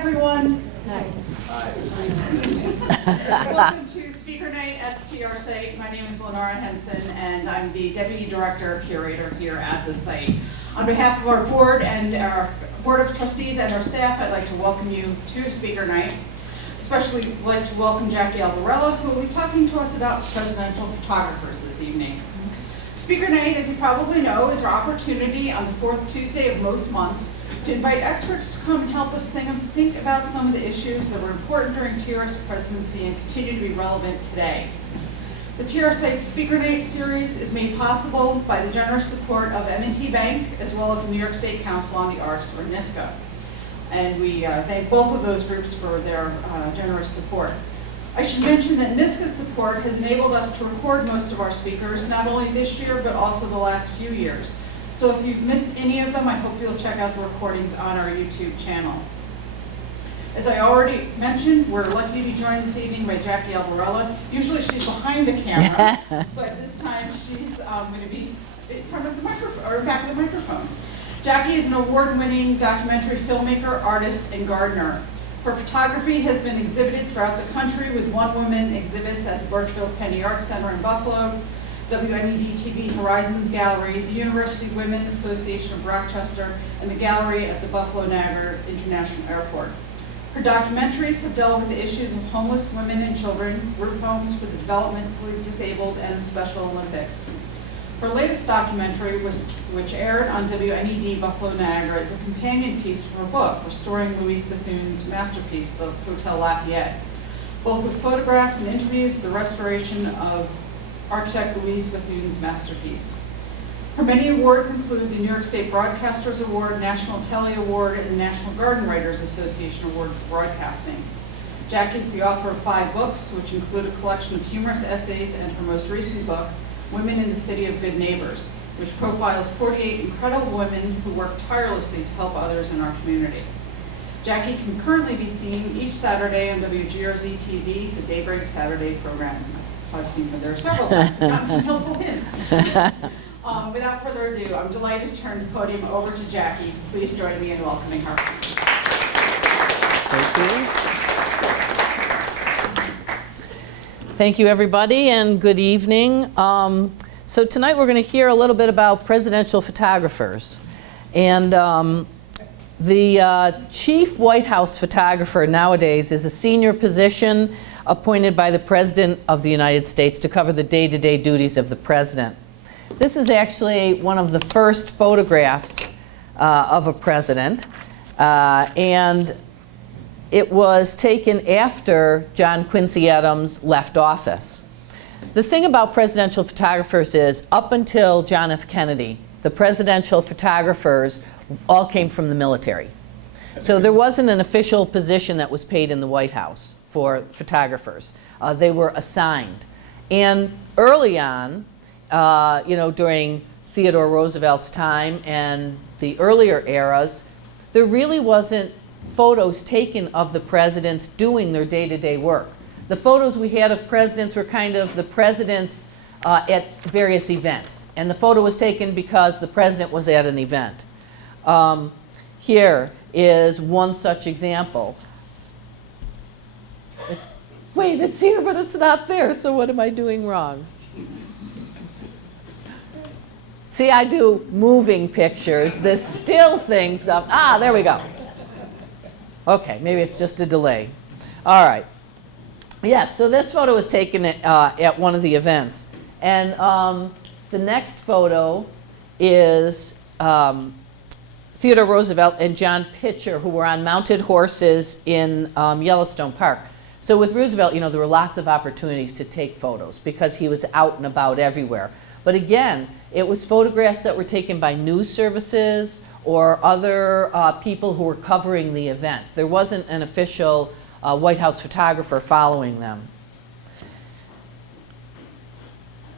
everyone. Hi. Welcome to Speaker Night at the TR Site. My name is Lenora Henson, and I'm the Deputy Director Curator here at the site. On behalf of our board and our Board of Trustees and our staff, I'd like to welcome you to Speaker Night. Especially like to welcome Jackie Albarella, who will be talking to us about presidential photographers this evening. Speaker Night, as you probably know, is our opportunity on the fourth Tuesday of most months to invite experts to come and help us think about some of the issues that were important during TR's presidency and continue to be relevant today. The TR Site Speaker Night series is made possible by the generous support of M&T Bank as well as the New York State Council on the Arts, or NYSCA. And we thank both of those groups for their generous support. I should mention that NYSCA's support has enabled us to record most of our speakers, not only this year, but also the last few years. So if you've missed any of them, I hope you'll check out the recordings on our YouTube channel. As I already mentioned, we're lucky to be joined this evening by Jackie Albarella. Usually she's behind the camera, but this time she's going to be in front of the microphone, or back of the microphone. Jackie is an award-winning documentary filmmaker, artist, and gardener. Her photography has been exhibited throughout the country with one-woman exhibits at the Birchville Penny Arts Center in Buffalo, WNED-TV Horizons Gallery, the University Women Association of Rochester, and the gallery at the Buffalo Niagara International Airport. Her documentaries have dealt with the issues of homeless women and children, group homes for the developmentally disabled, and the Special Olympics. Her latest documentary, which aired on WNED Buffalo Niagara, is a companion piece to her book, Restoring Louise Bethune's masterpiece, The Hotel Lafayette. Both with photographs and interviews, the restoration of architect Louise Bethune's masterpiece. Her many awards include the New York State Broadcasters Award, National Telly Award, and the National Garden Writers Association Award for Broadcasting. Jackie is the author of 5 books, which include a collection of humorous essays and her most recent book, Women in the City of Good Neighbors, which profiles 48 incredible women who work tirelessly to help others in our community. Jackie can currently be seen each Saturday on WGRZ TV, the Daybreak Saturday program. I've seen her there several times and gotten some helpful hints. Without further ado, I'm delighted to turn the podium over to Jackie. Please join me in welcoming her. Thank you. Thank you, everybody, and good evening. So tonight we're going to hear a little bit about presidential photographers. And the chief White House photographer nowadays is a senior position appointed by the President of the United States to cover the day-to-day duties of the President. This is actually one of the first photographs of a president, and it was taken after John Quincy Adams left office. The thing about presidential photographers is, up until John F. Kennedy, the presidential photographers all came from the military. So there wasn't an official position that was paid in the White House for photographers. They were assigned. And early on, during Theodore Roosevelt's time and the earlier eras, there really wasn't photos taken of the presidents doing their day-to-day work. The photos we had of presidents were kind of the presidents at various events. And the photo was taken because the president was at an event. Here is one such example. Wait, it's here, but it's not there, so what am I doing wrong? See, I do moving pictures, this still thing stuff. Ah, there we go. Okay, maybe it's just a delay. All right. Yes, so this photo was taken at one of the events. And the next photo is Theodore Roosevelt and John Pitcher, who were on mounted horses in Yellowstone Park. So with Roosevelt, there were lots of opportunities to take photos because he was out and about everywhere. But again, it was photographs that were taken by news services or other people who were covering the event. There wasn't an official White House photographer following them.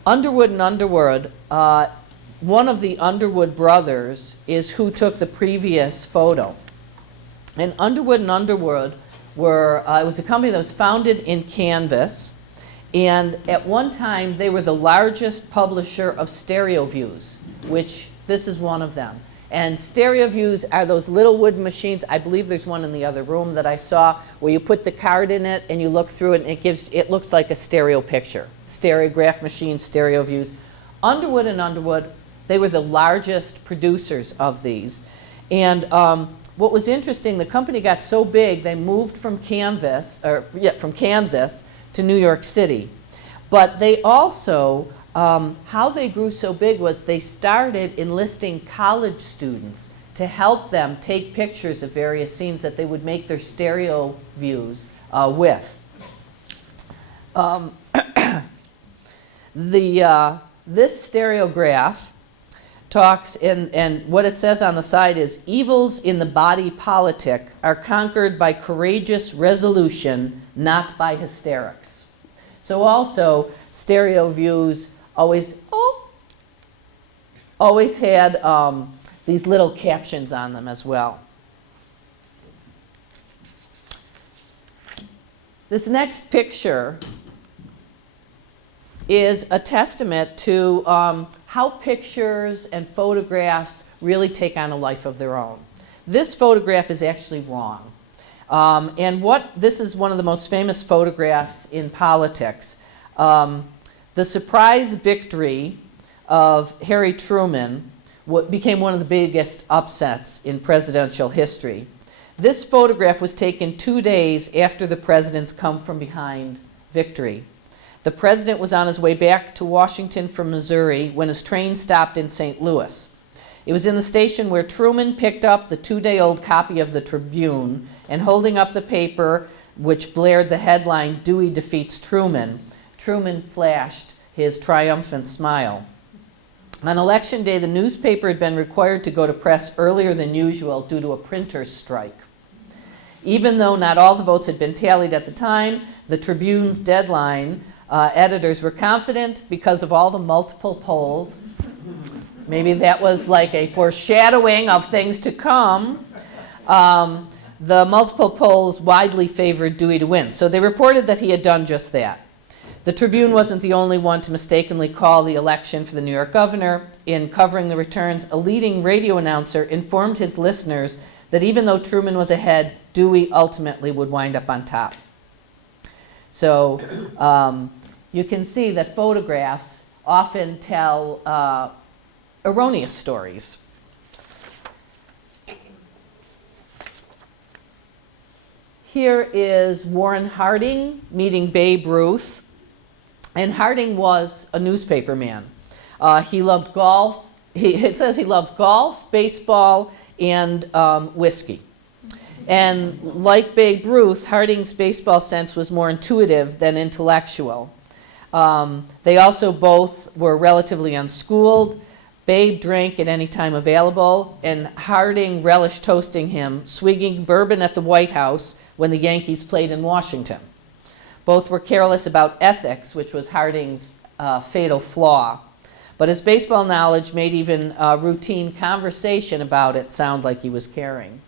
Underwood and Underwood, one of the Underwood brothers is who took the previous photo. And Underwood and Underwood it was a company that was founded in Canvas, and at one time they were the largest publisher of stereo views, which this is one of them. And stereo views are those little wooden machines. I believe there's one in the other room that I saw where you put the card in it and you look through it and it looks like a stereo picture. Stereograph machines, stereo views. Underwood and Underwood, they were the largest producers of these. And what was interesting, the company got so big they moved from Kansas to New York City. But they also, how they grew so big was they started enlisting college students to help them take pictures of various scenes that they would make their stereo views with. This stereograph talks, and what it says on the side is, evils in the body politic are conquered by courageous resolution, not by hysterics. So also, stereo views always had these little captions on them as well. This next picture is a testament to how pictures and photographs really take on a life of their own. This photograph is actually wrong. This is one of the most famous photographs in politics. The surprise victory of Harry Truman became one of the biggest upsets in presidential history. This photograph was taken 2 days after the president's come-from-behind victory. The president was on his way back to Washington from Missouri when his train stopped in St. Louis. It was in the station where Truman picked up the 2-day-old copy of the Tribune and, holding up the paper which blared the headline, "Dewey defeats Truman," Truman flashed his triumphant smile. On Election Day, the newspaper had been required to go to press earlier than usual due to a printer's strike. Even though not all the votes had been tallied at the time, the Tribune's deadline, editors were confident because of all the multiple polls. Maybe that was like a foreshadowing of things to come. The multiple polls widely favored Dewey to win. So they reported that he had done just that. The Tribune wasn't the only one to mistakenly call the election for the New York governor. In covering the returns, a leading radio announcer informed his listeners that even though Truman was ahead, Dewey ultimately would wind up on top. So you can see that photographs often tell erroneous stories. Here is Warren Harding meeting Babe Ruth. And Harding was a newspaper man. He loved golf. It says he loved golf, baseball, and whiskey. And like Babe Ruth, Harding's baseball sense was more intuitive than intellectual. They also both were relatively unschooled. Babe drank at any time available, and Harding relished toasting him, swigging bourbon at the White House when the Yankees played in Washington. Both were careless about ethics, which was Harding's fatal flaw. But his baseball knowledge made even routine conversation about it sound like he was caring.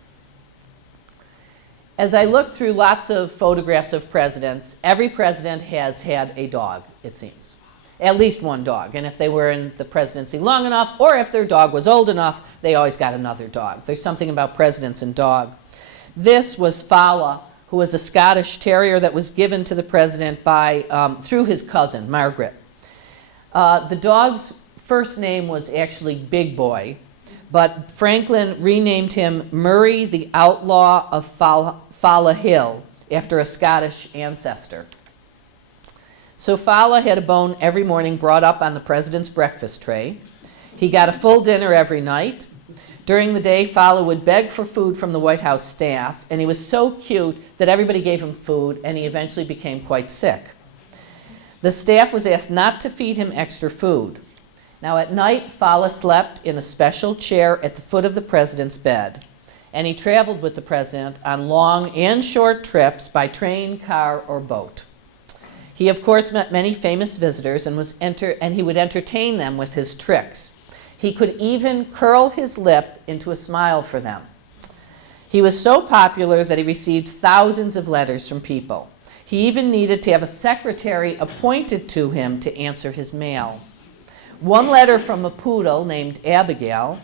As I looked through lots of photographs of presidents, every president has had a dog, it seems. At least one dog. And if they were in the presidency long enough, or if their dog was old enough, they always got another dog. There's something about presidents and dog. This was Fala, who was a Scottish terrier that was given to the president through his cousin, Margaret. The dog's first name was actually Big Boy, but Franklin renamed him Murray the Outlaw of Fala Hill after a Scottish ancestor. So Fala had a bone every morning brought up on the president's breakfast tray. He got a full dinner every night. During the day, Fala would beg for food from the White House staff, and he was so cute that everybody gave him food, and he eventually became quite sick. The staff was asked not to feed him extra food. Now at night, Fala slept in a special chair at the foot of the president's bed, and he traveled with the president on long and short trips by train, car, or boat. He, of course, met many famous visitors and he would entertain them with his tricks. He could even curl his lip into a smile for them. He was so popular that he received thousands of letters from people. He even needed to have a secretary appointed to him to answer his mail. One letter from a poodle named Abigail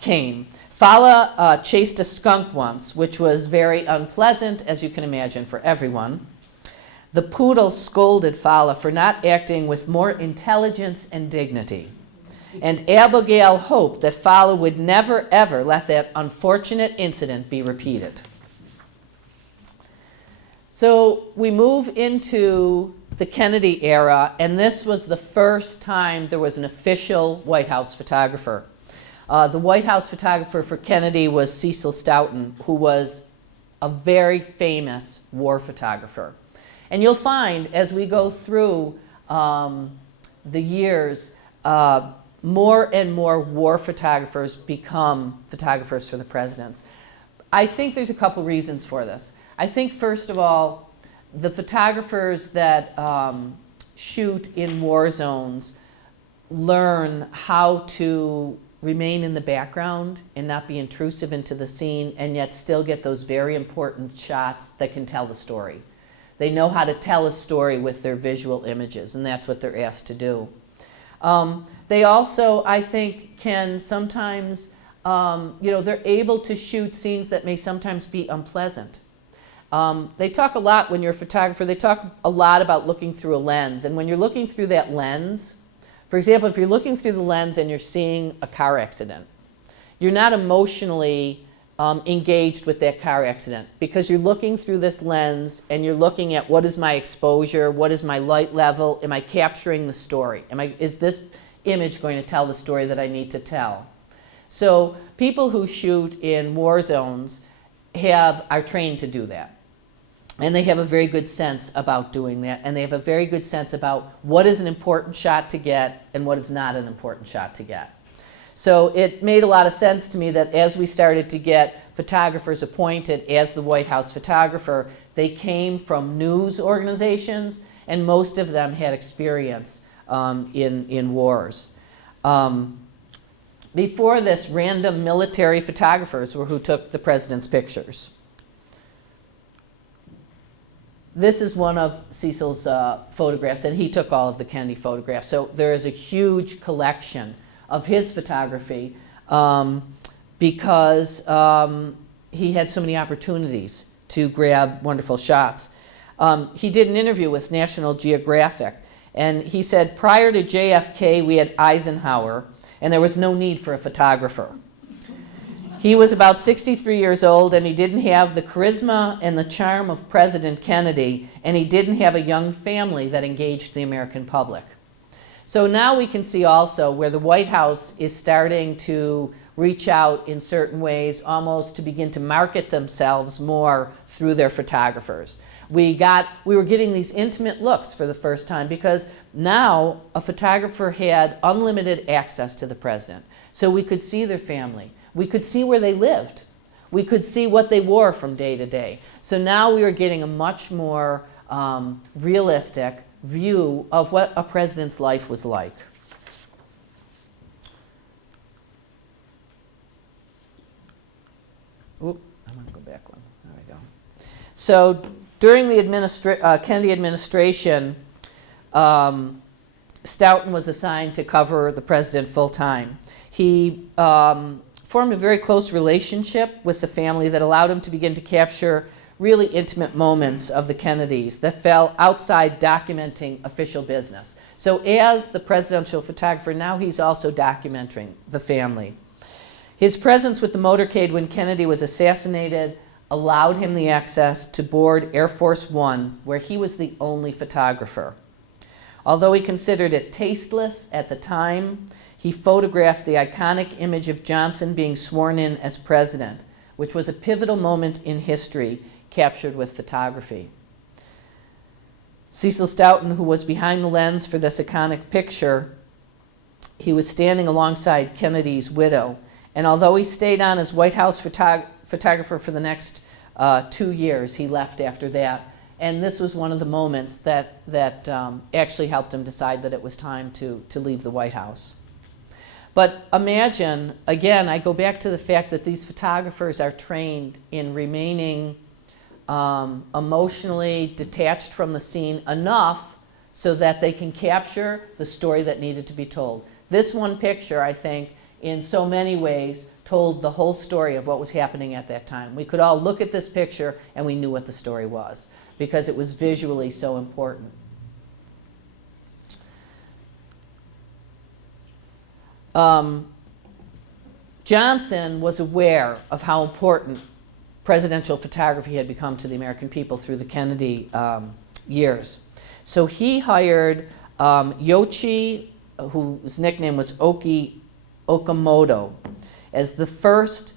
came. Fala chased a skunk once, which was very unpleasant, as you can imagine, for everyone. The poodle scolded Fala for not acting with more intelligence and dignity. And Abigail hoped that Fala would never, ever let that unfortunate incident be repeated. So we move into the Kennedy era, and this was the first time there was an official White House photographer. The White House photographer for Kennedy was Cecil Stoughton, who was a very famous war photographer. And you'll find as we go through the years, more and more war photographers become photographers for the presidents. I think there's a couple reasons for this. I think, first of all, the photographers that shoot in war zones learn how to remain in the background and not be intrusive into the scene, and yet still get those very important shots that can tell the story. They know how to tell a story with their visual images, and that's what they're asked to do. They also, I think, can sometimes, they're able to shoot scenes that may sometimes be unpleasant. They talk a lot, when you're a photographer, they talk a lot about looking through a lens. And when you're looking through that lens, for example, if you're looking through the lens and you're seeing a car accident, you're not emotionally engaged with that car accident, because you're looking through this lens and you're looking at what is my exposure, what is my light level, am I capturing the story? Is this image going to tell the story that I need to tell? So people who shoot in war zones are trained to do that. And they have a very good sense about doing that, and they have a very good sense about what is an important shot to get and what is not an important shot to get. So it made a lot of sense to me that as we started to get photographers appointed as the White House photographer, they came from news organizations, and most of them had experience in wars. Before this, random military photographers were who took the president's pictures. This is one of Cecil's photographs, and he took all of the Kennedy photographs. So there is a huge collection of his photography because he had so many opportunities to grab wonderful shots. He did an interview with National Geographic, and he said, prior to JFK, we had Eisenhower, and there was no need for a photographer. He was about 63 years old, and he didn't have the charisma and the charm of President Kennedy, and he didn't have a young family that engaged the American public. So now we can see also where the White House is starting to reach out in certain ways, almost to begin to market themselves more through their photographers. We were getting these intimate looks for the first time, because now a photographer had unlimited access to the president. So we could see their family. We could see where they lived. We could see what they wore from day to day. So now we were getting a much more realistic view of what a president's life was like. Oop, I'm going to go back one. There we go. So during the Kennedy administration, Stoughton was assigned to cover the president full time. He formed a very close relationship with the family that allowed him to begin to capture really intimate moments of the Kennedys that fell outside documenting official business. So as the presidential photographer, now he's also documenting the family. His presence with the motorcade when Kennedy was assassinated allowed him the access to board Air Force One, where he was the only photographer. Although he considered it tasteless at the time, he photographed the iconic image of Johnson being sworn in as president, which was a pivotal moment in history captured with photography. Cecil Stoughton, who was behind the lens for this iconic picture, he was standing alongside Kennedy's widow. And although he stayed on as White House photographer for the next 2 years, he left after that. And this was one of the moments that actually helped him decide that it was time to leave the White House. But imagine, again, I go back to the fact that these photographers are trained in remaining emotionally detached from the scene enough so that they can capture the story that needed to be told. This one picture, I think, in so many ways, told the whole story of what was happening at that time. We could all look at this picture and we knew what the story was because it was visually so important. Johnson was aware of how important presidential photography had become to the American people through the Kennedy years. So he hired Yoichi, whose nickname was Oki Okamoto, as the first.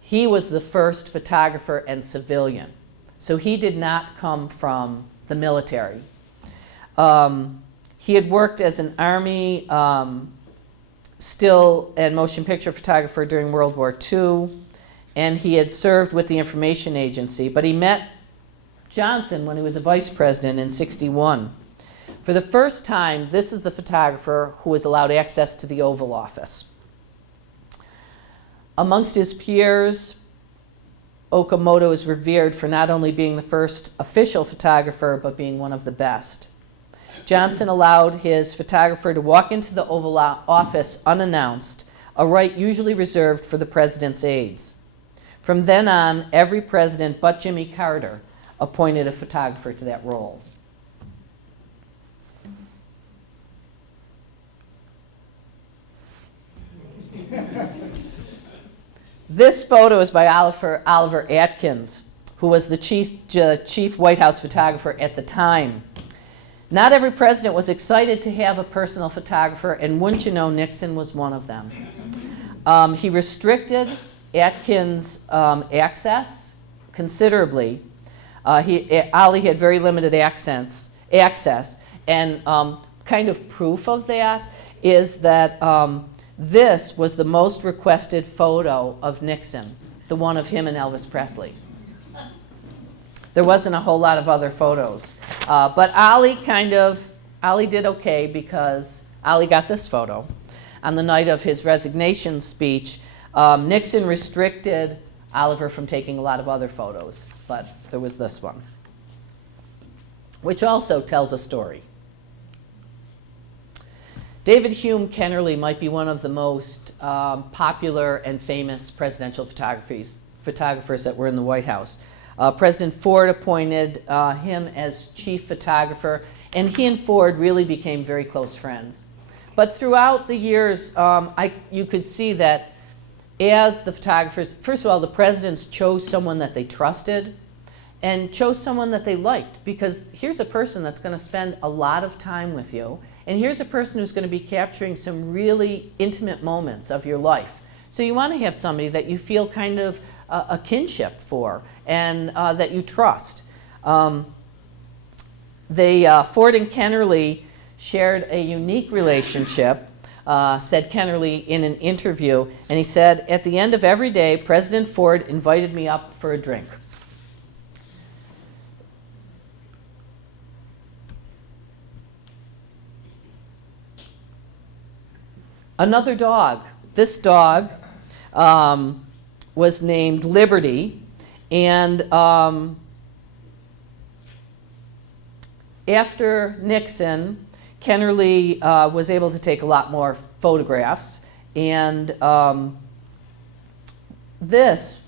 He was the first photographer and civilian. So he did not come from the military. He had worked as an Army still and motion picture photographer during World War II, and he had served with the information agency, but he met Johnson when he was a vice president in '61. For the first time, this is the photographer who was allowed access to the Oval Office. Amongst his peers, Okamoto is revered for not only being the first official photographer, but being one of the best. Johnson allowed his photographer to walk into the Oval Office unannounced, a right usually reserved for the president's aides. From then on, every president but Jimmy Carter appointed a photographer to that role. This photo is by Oliver Atkins, who was the chief White House photographer at the time. Not every president was excited to have a personal photographer, and wouldn't you know, Nixon was one of them. He restricted Atkins' access considerably. Ollie had very limited access, and kind of proof of that is that this was the most requested photo of Nixon, the one of him and Elvis Presley. There wasn't a whole lot of other photos. But Ollie did okay because Ollie got this photo. On the night of his resignation speech, Nixon restricted Oliver from taking a lot of other photos, but there was this one, which also tells a story. David Hume Kennerly might be one of the most popular and famous presidential photographers that were in the White House. President Ford appointed him as chief photographer, and he and Ford really became very close friends. But throughout the years, you could see that as the photographers, first of all, the presidents chose someone that they trusted and chose someone that they liked, because here's a person that's going to spend a lot of time with you, and here's a person who's going to be capturing some really intimate moments of your life. So you want to have somebody that you feel kind of a kinship for and that you trust. Ford and Kennerly shared a unique relationship, said Kennerly in an interview, and he said, "At the end of every day, President Ford invited me up for a drink." Another dog. This dog was named Liberty, and after Nixon, Kennerly was able to take a lot more photographs, and this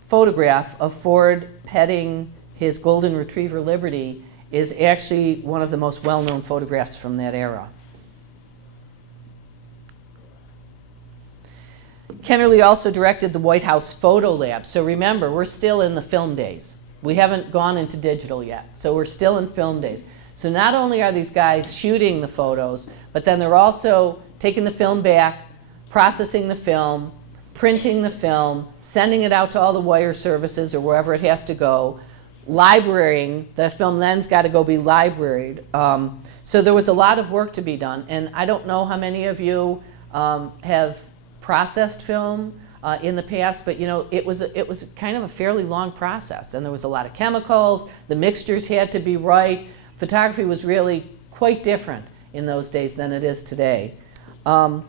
photograph of Ford petting his golden retriever Liberty is actually one of the most well-known photographs from that era. Kennerly also directed the White House Photo Lab. So remember, we're still in the film days. We haven't gone into digital yet, so we're still in film days. So not only are these guys shooting the photos, but then they're also taking the film back, processing the film, printing the film, sending it out to all the wire services or wherever it has to go, librarying. The film then's got to go be libraried. So there was a lot of work to be done, and I don't know how many of you have processed film in the past, but you know, it was kind of a fairly long process, and there was a lot of chemicals. The mixtures had to be right. Photography was really quite different in those days than it is today. So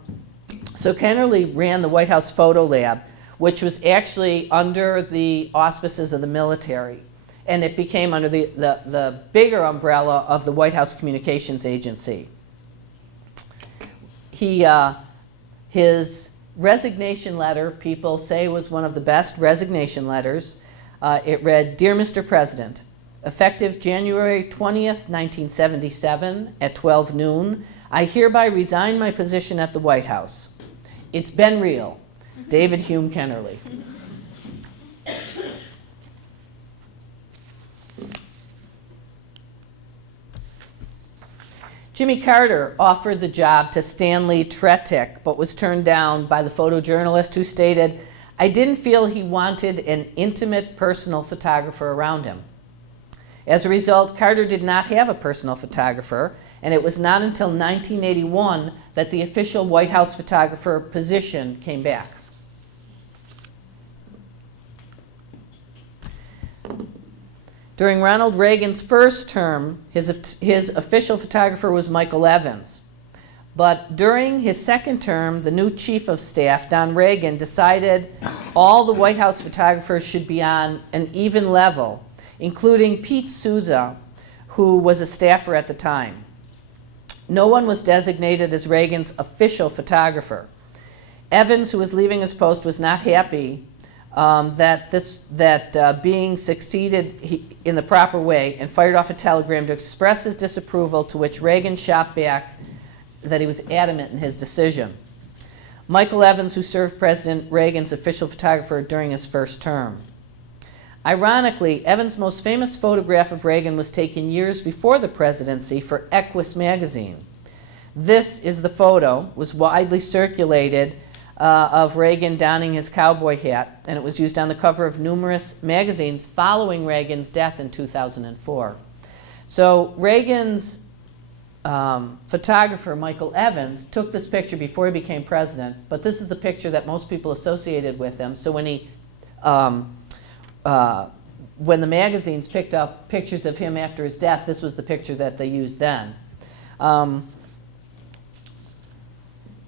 Kennerly ran the White House Photo Lab, which was actually under the auspices of the military, and it became under the bigger umbrella of the White House Communications Agency. His resignation letter, people say, was one of the best resignation letters. It read, "Dear Mr. President, effective January 20th, 1977 at 12 noon, I hereby resign my position at the White House. It's been real. David Hume Kennerly." Jimmy Carter offered the job to Stanley Tretic, but was turned down by the photojournalist who stated, "I didn't feel he wanted an intimate personal photographer around him." As a result, Carter did not have a personal photographer, and it was not until 1981 that the official White House photographer position came back. During Ronald Reagan's first term, his official photographer was Michael Evans. But during his second term, the new chief of staff, Don Reagan, decided all the White House photographers should be on an even level, including Pete Souza, who was a staffer at the time. No one was designated as Reagan's official photographer. Evans, who was leaving his post, was not happy that being succeeded in the proper way, and fired off a telegram to express his disapproval, to which Reagan shot back that he was adamant in his decision. Michael Evans, who served President Reagan's official photographer during his first term. Ironically, Evans' most famous photograph of Reagan was taken years before the presidency for Equus magazine. This is the photo, was widely circulated, of Reagan donning his cowboy hat, and it was used on the cover of numerous magazines following Reagan's death in 2004. So Reagan's photographer, Michael Evans, took this picture before he became president, but this is the picture that most people associated with him. So when when the magazines picked up pictures of him after his death, this was the picture that they used then.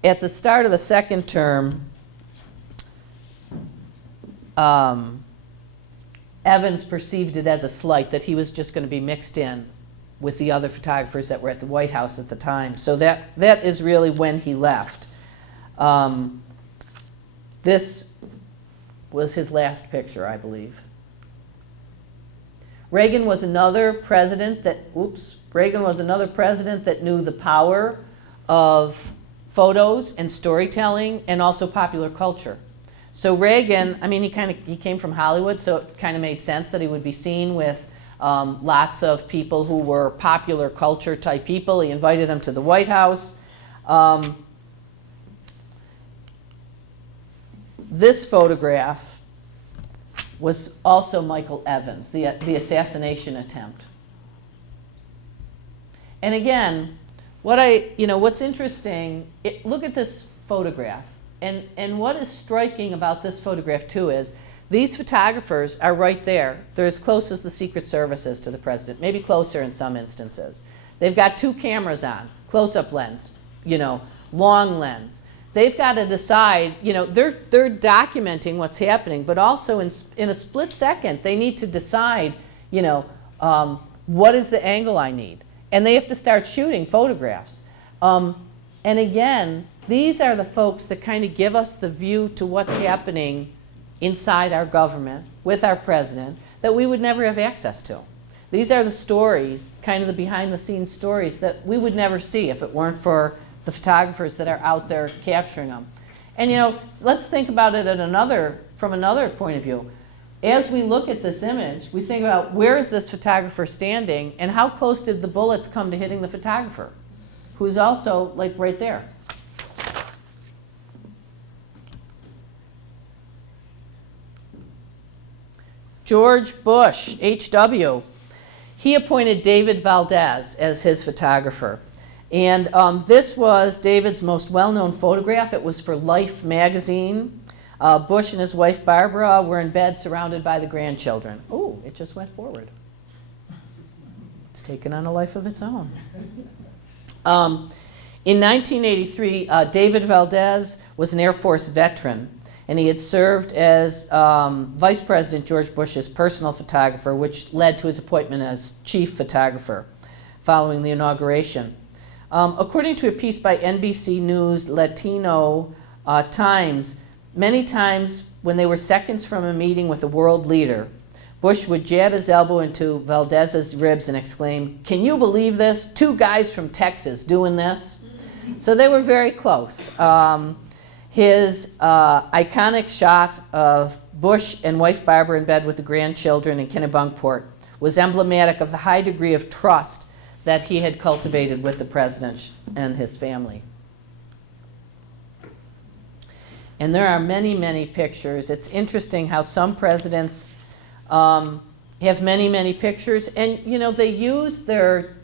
At the start of the second term, Evans perceived it as a slight, that he was just going to be mixed in with the other photographers that were at the White House at the time. So that is really when he left. This was his last picture, I believe. Reagan was another president that knew the power of photos and storytelling, and also popular culture. So Reagan, I mean, he came from Hollywood, so it kind of made sense that he would be seen with lots of people who were popular culture type people. He invited them to the White House. This photograph was also Michael Evans, the assassination attempt. And again, what's interesting, look at this photograph. And what is striking about this photograph too is these photographers are right there. They're as close as the Secret Service is to the president, maybe closer in some instances. They've got two cameras on, close-up lens, long lens. They've got to decide, they're documenting what's happening, but also in a split second, they need to decide, what is the angle I need? And they have to start shooting photographs. And again, these are the folks that kind of give us the view to what's happening inside our government with our president that we would never have access to. These are the stories, kind of the behind-the-scenes stories that we would never see if it weren't for the photographers that are out there capturing them. And let's think about it from another point of view. As we look at this image, we think about where is this photographer standing and how close did the bullets come to hitting the photographer, who's also right there. George Bush, H.W., he appointed David Valdez as his photographer. And this was David's most well-known photograph. It was for Life magazine. Bush and his wife Barbara were in bed surrounded by the grandchildren. Oh, it just went forward. It's taken on a life of its own. In 1983, David Valdez was an Air Force veteran, and he had served as Vice President George Bush's personal photographer, which led to his appointment as chief photographer following the inauguration. According to a piece by NBC News Latino, many times when they were seconds from a meeting with a world leader, Bush would jab his elbow into Valdez's ribs and exclaim, "Can you believe this? 2 guys from Texas doing this?" So they were very close. His iconic shot of Bush and wife Barbara in bed with the grandchildren in Kennebunkport was emblematic of the high degree of trust that he had cultivated with the president and his family. And there are many, many pictures. It's interesting how some presidents have many, many pictures, and they use their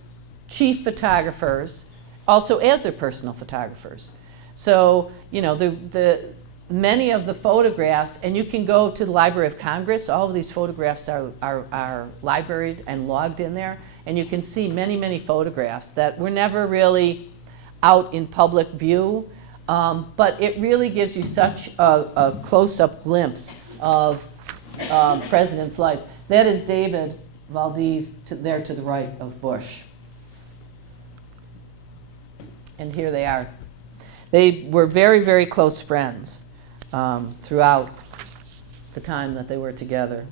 chief photographers also as their personal photographers. So many of the photographs, and you can go to the Library of Congress, all of these photographs are libraried and logged in there, and you can see many, many photographs that were never really out in public view, but it really gives you such a close-up glimpse of presidents' lives. That is David Valdez there to the right of Bush. And here they are. They were very, very close friends throughout the time that they were together.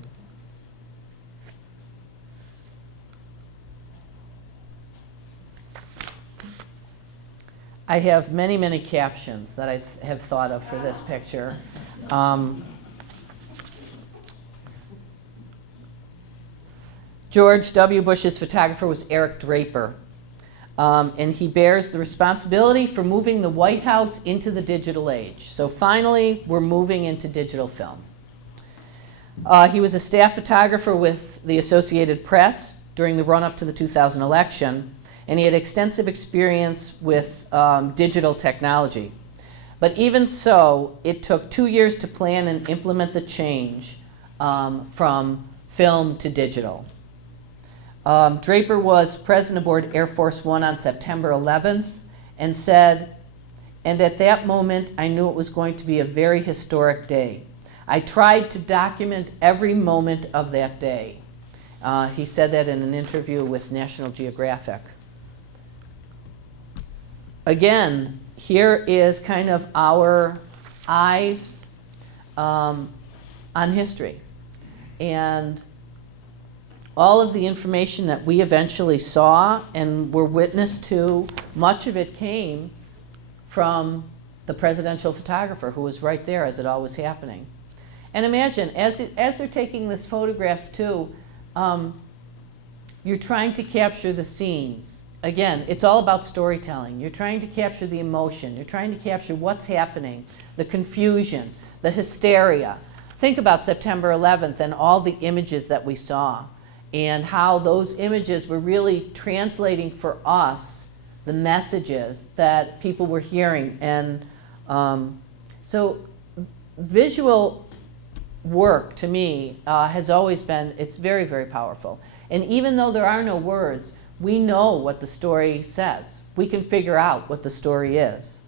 I have many, many captions that I have thought of for this picture. George W. Bush's photographer was Eric Draper. And he bears the responsibility for moving the White House into the digital age. So finally, we're moving into digital film. He was a staff photographer with the Associated Press during the run-up to the 2000 election, and he had extensive experience with digital technology. But even so, it took 2 years to plan and implement the change from film to digital. Draper was president aboard Air Force One on September 11th and said, "And at that moment, I knew it was going to be a very historic day. I tried to document every moment of that day." He said that in an interview with National Geographic. Again, here is kind of our eyes on history. And all of the information that we eventually saw and were witness to, much of it came from the presidential photographer who was right there as it all was happening. And imagine, as they're taking these photographs too, you're trying to capture the scene. Again, it's all about storytelling. You're trying to capture the emotion. You're trying to capture what's happening, the confusion, the hysteria. Think about September 11th and all the images that we saw, and how those images were really translating for us the messages that people were hearing. And so visual work, to me, has always been, it's very, very powerful. And even though there are no words, we know what the story says. We can figure out what the story is.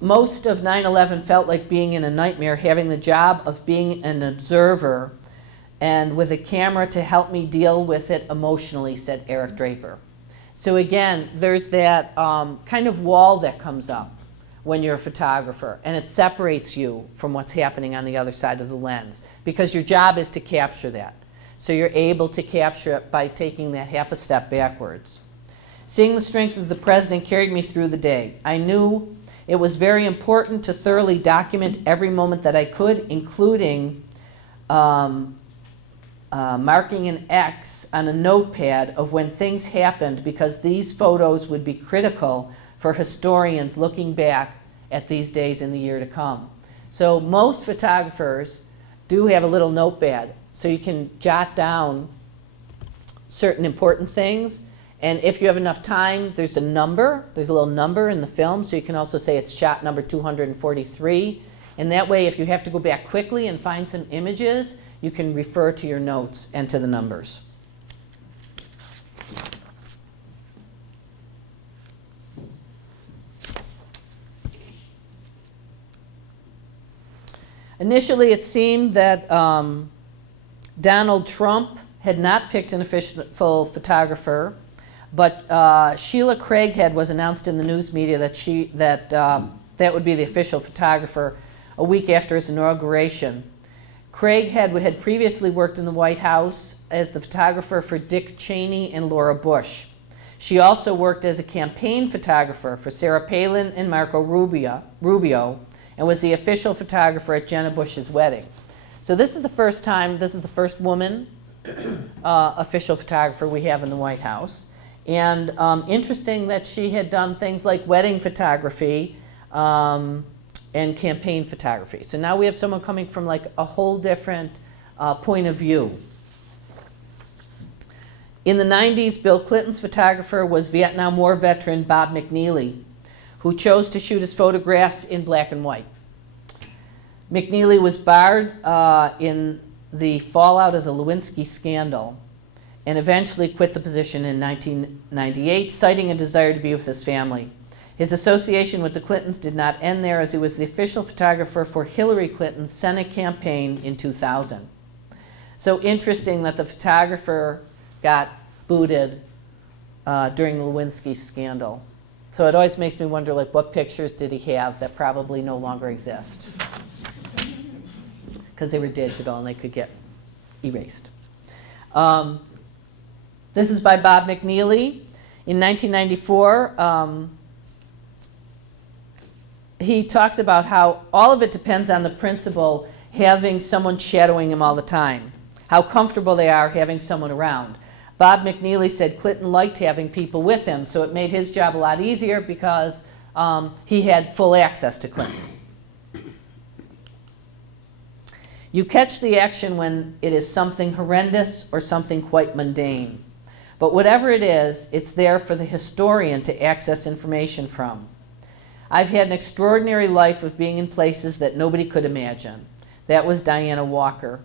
Most of 9/11 felt like being in a nightmare, having the job of being an observer and with a camera to help me deal with it emotionally, said Eric Draper. So again, there's that kind of wall that comes up when you're a photographer, and it separates you from what's happening on the other side of the lens, because your job is to capture that. So you're able to capture it by taking that half a step backwards. Seeing the strength of the president carried me through the day. I knew it was very important to thoroughly document every moment that I could, including marking an X on a notepad of when things happened, because these photos would be critical for historians looking back at these days in the year to come. So most photographers do have a little notepad, so you can jot down certain important things. And if you have enough time, there's a number. There's a little number in the film, so you can also say it's shot number 243. And that way, if you have to go back quickly and find some images, you can refer to your notes and to the numbers. Initially, it seemed that Donald Trump had not picked an official photographer But Sheila Craighead was announced in the news media that would be the official photographer a week after his inauguration. Craighead had previously worked in the White House as the photographer for Dick Cheney and Laura Bush. She also worked as a campaign photographer for Sarah Palin and Marco Rubio, and was the official photographer at Jenna Bush's wedding. So this is the first woman official photographer we have in the White House. And interesting that she had done things like wedding photography and campaign photography. So now we have someone coming from like a whole different point of view. In the 90s, Bill Clinton's photographer was Vietnam War veteran Bob McNeely, who chose to shoot his photographs in black and white. McNeely was barred in the fallout of the Lewinsky scandal and eventually quit the position in 1998, citing a desire to be with his family. His association with the Clintons did not end there, as he was the official photographer for Hillary Clinton's Senate campaign in 2000. So interesting that the photographer got booted during the Lewinsky scandal. So it always makes me wonder, like, what pictures did he have that probably no longer exist? Because they were digital and they could get erased. This is by Bob McNeely. In 1994, he talks about how all of it depends on the principal having someone shadowing him all the time, how comfortable they are having someone around. Bob McNeely said Clinton liked having people with him, so it made his job a lot easier because he had full access to Clinton. You catch the action when it is something horrendous or something quite mundane. But whatever it is, it's there for the historian to access information from. I've had an extraordinary life of being in places that nobody could imagine. That was Diana Walker.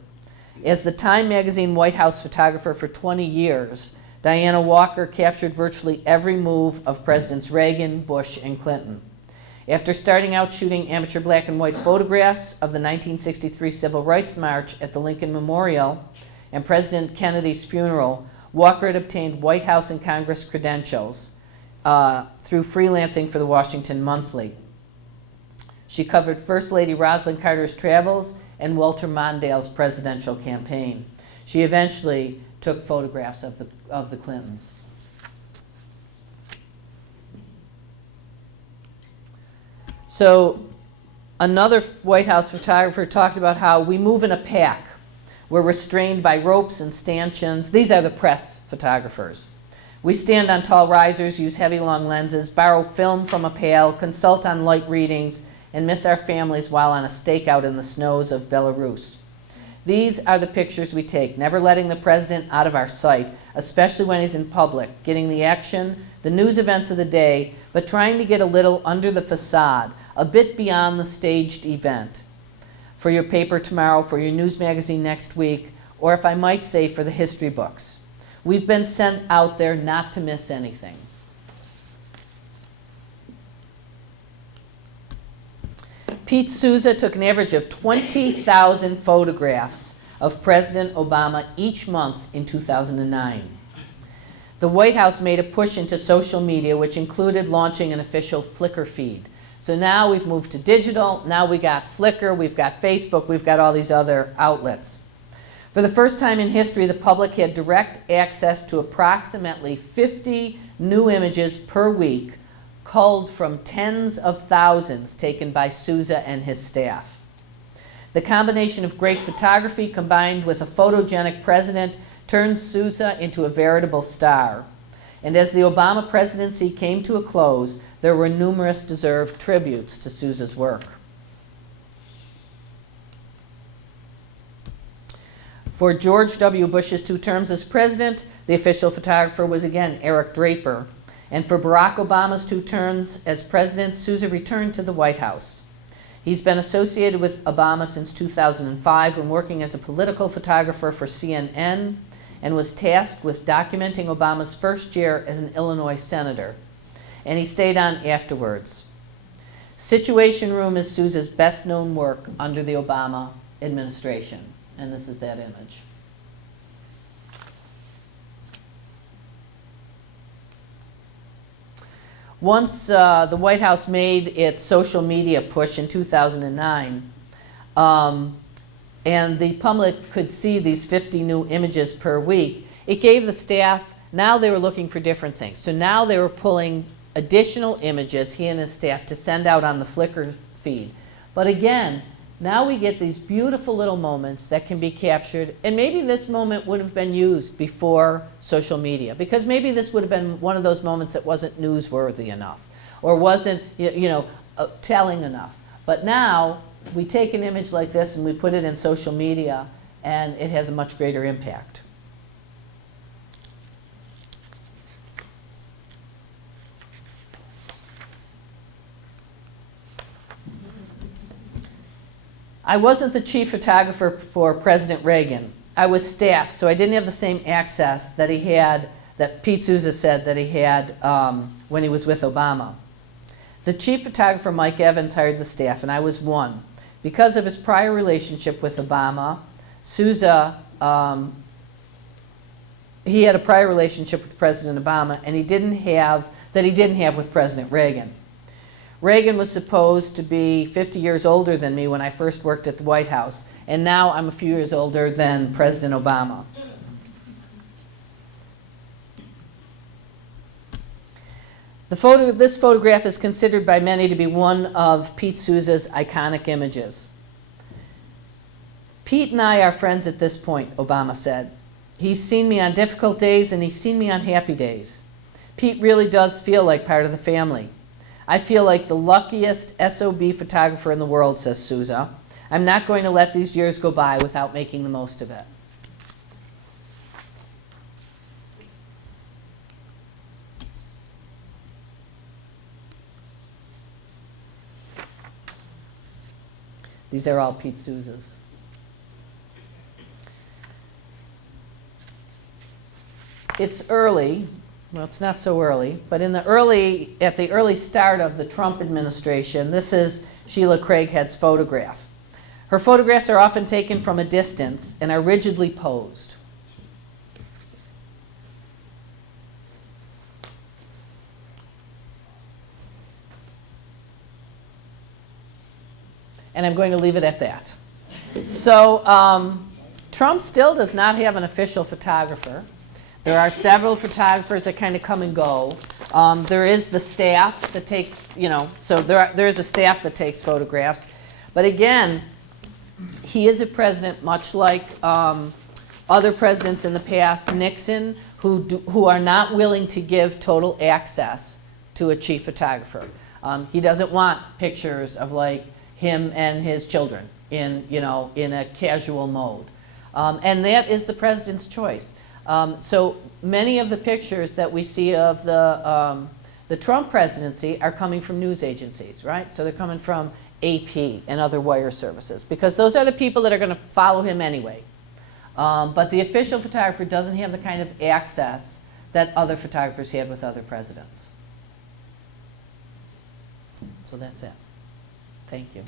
As the Time magazine White House photographer for 20 years, Diana Walker captured virtually every move of Presidents Reagan, Bush, and Clinton. After starting out shooting amateur black and white photographs of the 1963 Civil Rights March at the Lincoln Memorial and President Kennedy's funeral, Walker had obtained White House and Congress credentials through freelancing for the Washington Monthly. She covered First Lady Rosalind Carter's travels and Walter Mondale's presidential campaign. She eventually took photographs of the Clintons. So another White House photographer talked about how we move in a pack. We're restrained by ropes and stanchions. These are the press photographers. We stand on tall risers, use heavy long lenses, borrow film from a pail, consult on light readings, and miss our families while on a stakeout in the snows of Belarus. These are the pictures we take, never letting the president out of our sight, especially when he's in public, getting the action, the news events of the day, but trying to get a little under the facade, a bit beyond the staged event. For your paper tomorrow, for your news magazine next week, or if I might say, for the history books. We've been sent out there not to miss anything. Pete Souza took an average of 20,000 photographs of President Obama each month in 2009. The White House made a push into social media, which included launching an official Flickr feed. So now we've moved to digital. Now we got Flickr, we've got Facebook, we've got all these other outlets. For the first time in history, the public had direct access to approximately 50 new images per week, culled from tens of thousands taken by Souza and his staff. The combination of great photography combined with a photogenic president turned Souza into a veritable star. And as the Obama presidency came to a close, there were numerous deserved tributes to Souza's work. For George W. Bush's 2 terms as president, the official photographer was again Eric Draper. And for Barack Obama's 2 terms as president, Souza returned to the White House. He's been associated with Obama since 2005 when working as a political photographer for CNN, and was tasked with documenting Obama's first year as an Illinois senator. And he stayed on afterwards. Situation Room is Souza's best-known work under the Obama administration. And this is that image. once the White House made its social media push in 2009, and the public could see these 50 new images per week, it gave the staff, now they were looking for different things. So now they were pulling additional images, he and his staff, to send out on the Flickr feed. But again, now we get these beautiful little moments that can be captured, and maybe this moment would have been used before social media, because maybe this would have been one of those moments that wasn't newsworthy enough, or wasn't, telling enough. But now, we take an image like this and we put it in social media, and it has a much greater impact. I wasn't the chief photographer for President Reagan. I was staff, so I didn't have the same access that he had, that Pete Souza said that he had when he was with Obama. The chief photographer, Mike Evans, hired the staff, and I was one. Because of his prior relationship with Obama, Souza, he had a prior relationship with President Obama, and he didn't have with President Reagan. Reagan was supposed to be 50 years older than me when I first worked at the White House, and now I'm a few years older than President Obama. This photograph is considered by many to be one of Pete Souza's iconic images. Pete and I are friends at this point, Obama said. He's seen me on difficult days and he's seen me on happy days. Pete really does feel like part of the family. I feel like the luckiest SOB photographer in the world, says Souza. I'm not going to let these years go by without making the most of it. These are all Pete Souza's. It's early. Well, it's not so early, but at the early start of the Trump administration, this is Sheila Craighead's photograph. Her photographs are often taken from a distance and are rigidly posed. And I'm going to leave it at that. So Trump still does not have an official photographer. There are several photographers that kind of come and go. There is the staff that takes, so there is a staff that takes photographs. But again, he is a president much like other presidents in the past, Nixon, who are not willing to give total access to a chief photographer. He doesn't want pictures of like him and his children in a casual mode. And that is the president's choice. So many of the pictures that we see of the Trump presidency are coming from news agencies, right? So they're coming from AP and other wire services, because those are the people that are going to follow him anyway. But the official photographer doesn't have the kind of access that other photographers had with other presidents. So that's it. Thank you.